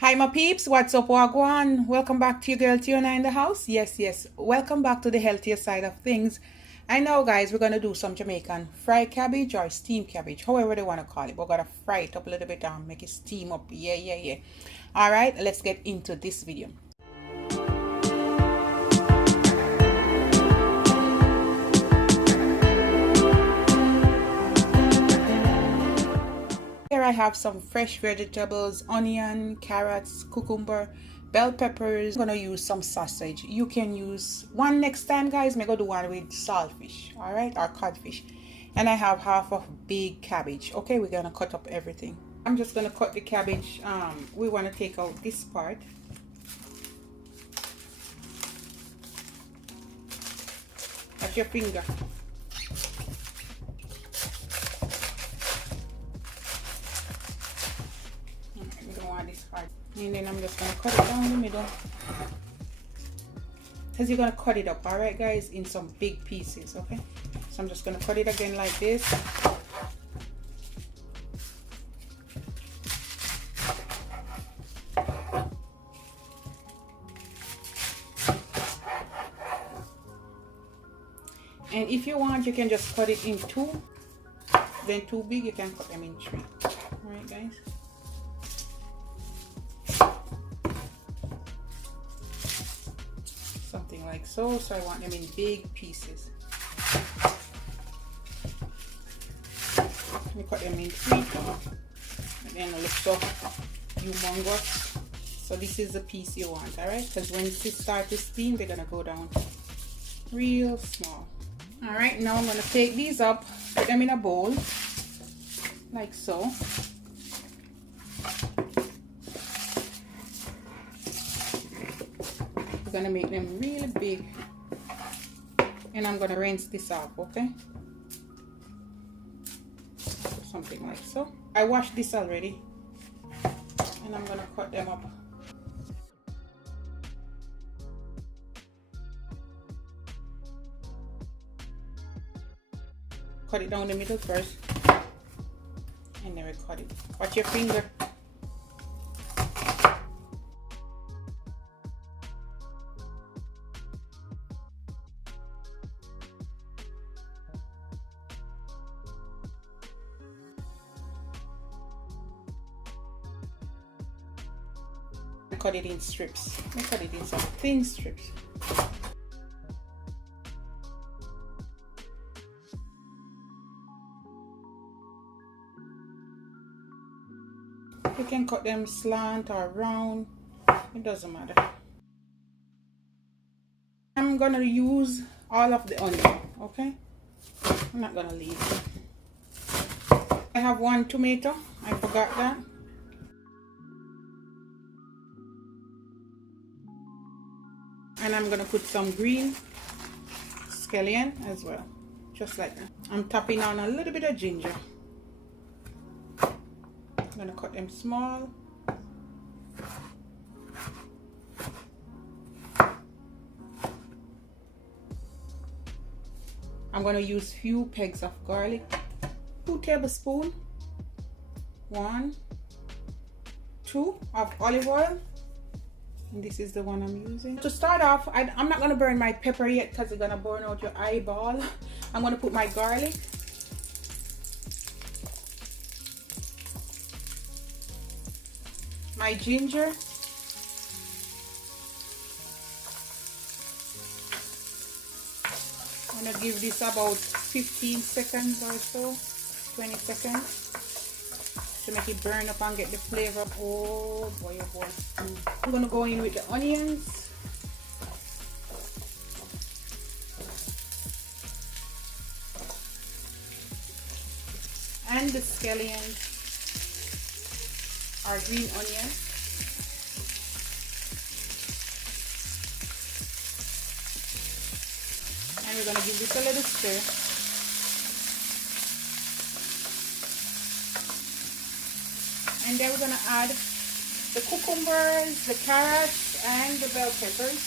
Hi my peeps, what's up, wagwan? Welcome back to your girl Tiona in the house. Yes, welcome back to the healthier side of things. I know guys, we're gonna do some Jamaican fried cabbage or steamed cabbage, however they want to call it. We're gonna fry it up a little bit and make it steam up. Yeah. All right, let's get into this video. Here I have some fresh vegetables, onion, carrots, cucumber, bell peppers. I'm gonna use some sausage. You can use one next time, guys. I'm gonna do one with saltfish, all right, or codfish. And I have half of big cabbage. Okay, we're gonna cut up everything. I'm just gonna cut the cabbage. We want to take out this part. That's your finger. This part, and then I'm just gonna cut it down the middle because you're gonna cut it up, all right guys, in some big pieces. Okay, so I'm just gonna cut it again like this. And if you want, you can just cut it in two, then too big you can cut them in three. All right guys, something like so. So I want them in big pieces. Let me cut them in three, and then it looks so humongous. So this is the piece you want, all right? Because when it starts to steam, they're gonna go down real small. All right, now I'm gonna take these up, put them in a bowl, like so. We're gonna make them really big, and I'm gonna rinse this off, okay? Something like so. I washed this already, and I'm gonna cut them up. Cut it down the middle first, and then we cut it. Watch your finger. Cut it in strips. I cut it in some thin strips. You can cut them slant or round, it doesn't matter. I'm gonna use all of the onion, okay? I'm not gonna leave it. I have one tomato, I forgot that. And I'm gonna put some green scallion as well, just like that. I'm tapping on a little bit of ginger. I'm gonna cut them small. I'm gonna use few pegs of garlic, 2 tablespoons, 1, 2 of olive oil. And this is the one I'm using. To start off, I'm not gonna burn my pepper yet because it's gonna burn out your eyeball. I'm gonna put my garlic. My ginger. I'm gonna give this about 15 seconds or so, 20 seconds. To make it burn up and get the flavor. Oh boy. I'm gonna go in with the onions. And the scallions or green onion. And we're gonna give this a little stir. And then we're gonna add the cucumbers, the carrots, and the bell peppers.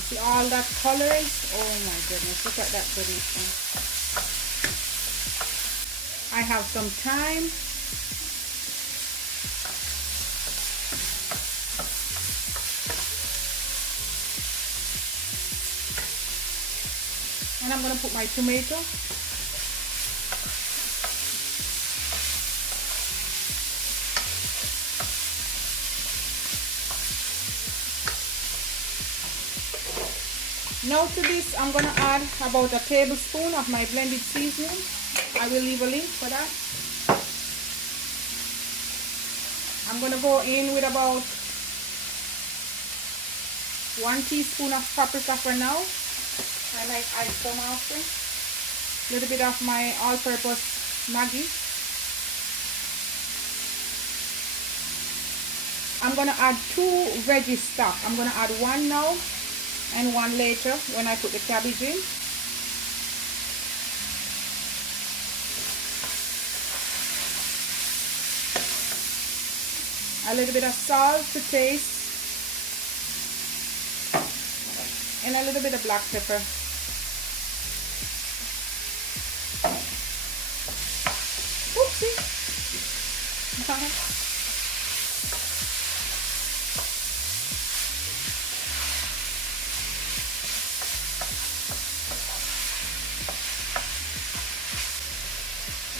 You see all that colors? Oh my goodness, look at that goodness. I have some thyme. And I'm going to put my tomato. Now to this, I'm going to add about a tablespoon of my blended seasoning. I will leave a link for that. I'm going to go in with about 1 teaspoon of paprika for now. I might add some after. A little bit of my all-purpose Maggi. I'm going to add 2 veggie stock. I'm going to add 1 now and 1 later when I put the cabbage in. A little bit of salt to taste. And a little bit of black pepper. Oopsie.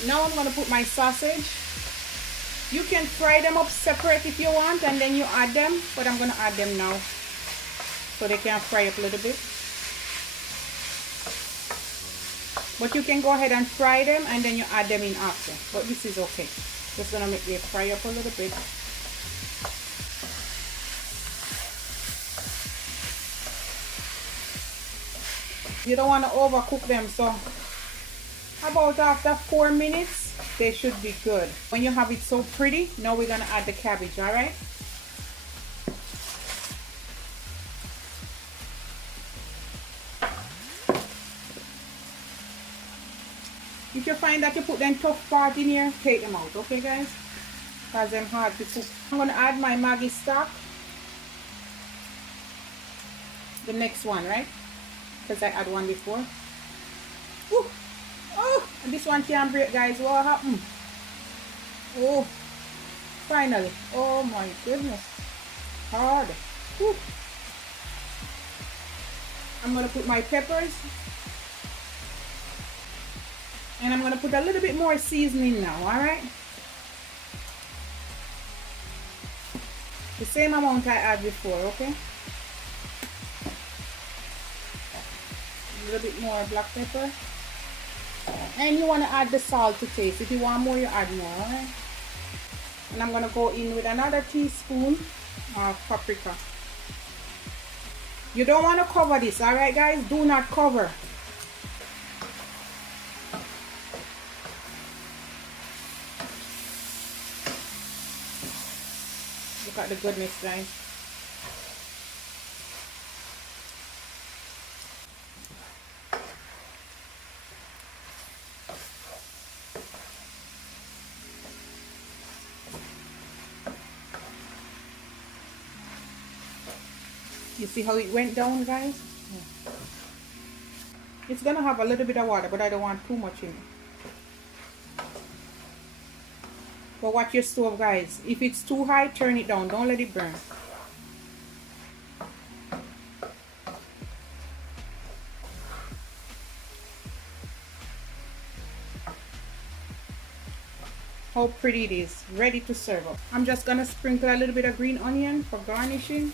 Now I'm going to put my sausage. You can fry them up separate if you want and then you add them, but I'm going to add them now so they can fry up a little bit. But you can go ahead and fry them and then you add them in after, but this is okay. Just going to make them fry up a little bit. You don't want to overcook them, so about after 4 minutes they should be good. When you have it so pretty, now we're going to add the cabbage, all right? If you find that you put them tough part in here, take them out, okay guys? Because they're hard to cook. I'm going to add my Maggi stock. The next one, right? Because I had one before. Ooh. Oh, and this one can't break, guys. What happened? Oh, finally. Oh my goodness. Hard. Whew. I'm going to put my peppers. And I'm going to put a little bit more seasoning now, alright? The same amount I had before, okay? A little bit more black pepper. And you want to add the salt to taste. If you want more, you add more, alright? And I'm going to go in with another teaspoon of paprika. You don't want to cover this, alright guys? Do not cover. Look at the goodness, guys. You see how it went down, guys? Yeah. It's gonna have a little bit of water, but I don't want too much in it. But watch your stove, guys. If it's too high, turn it down. Don't let it burn. How pretty it is. Ready to serve up. I'm just gonna sprinkle a little bit of green onion for garnishing.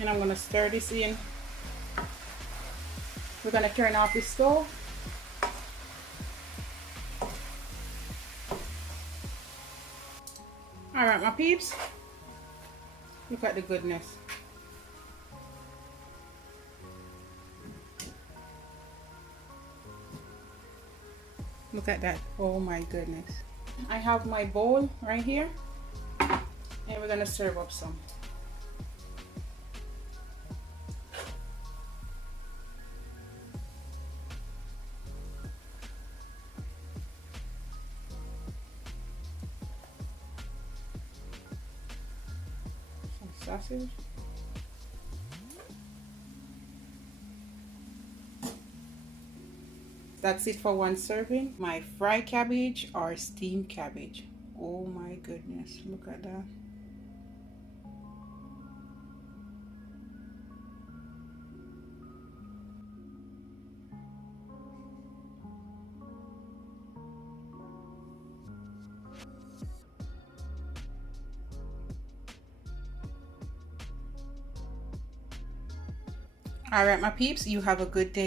And I'm gonna stir this in. We're gonna turn off the stove. Alright, my peeps. Look at the goodness. Look at that. Oh my goodness. I have my bowl right here. And we're gonna serve up some. Sausage. That's it for one serving. My fried cabbage or steamed cabbage. Oh my goodness, look at that. All right, my peeps, you have a good day.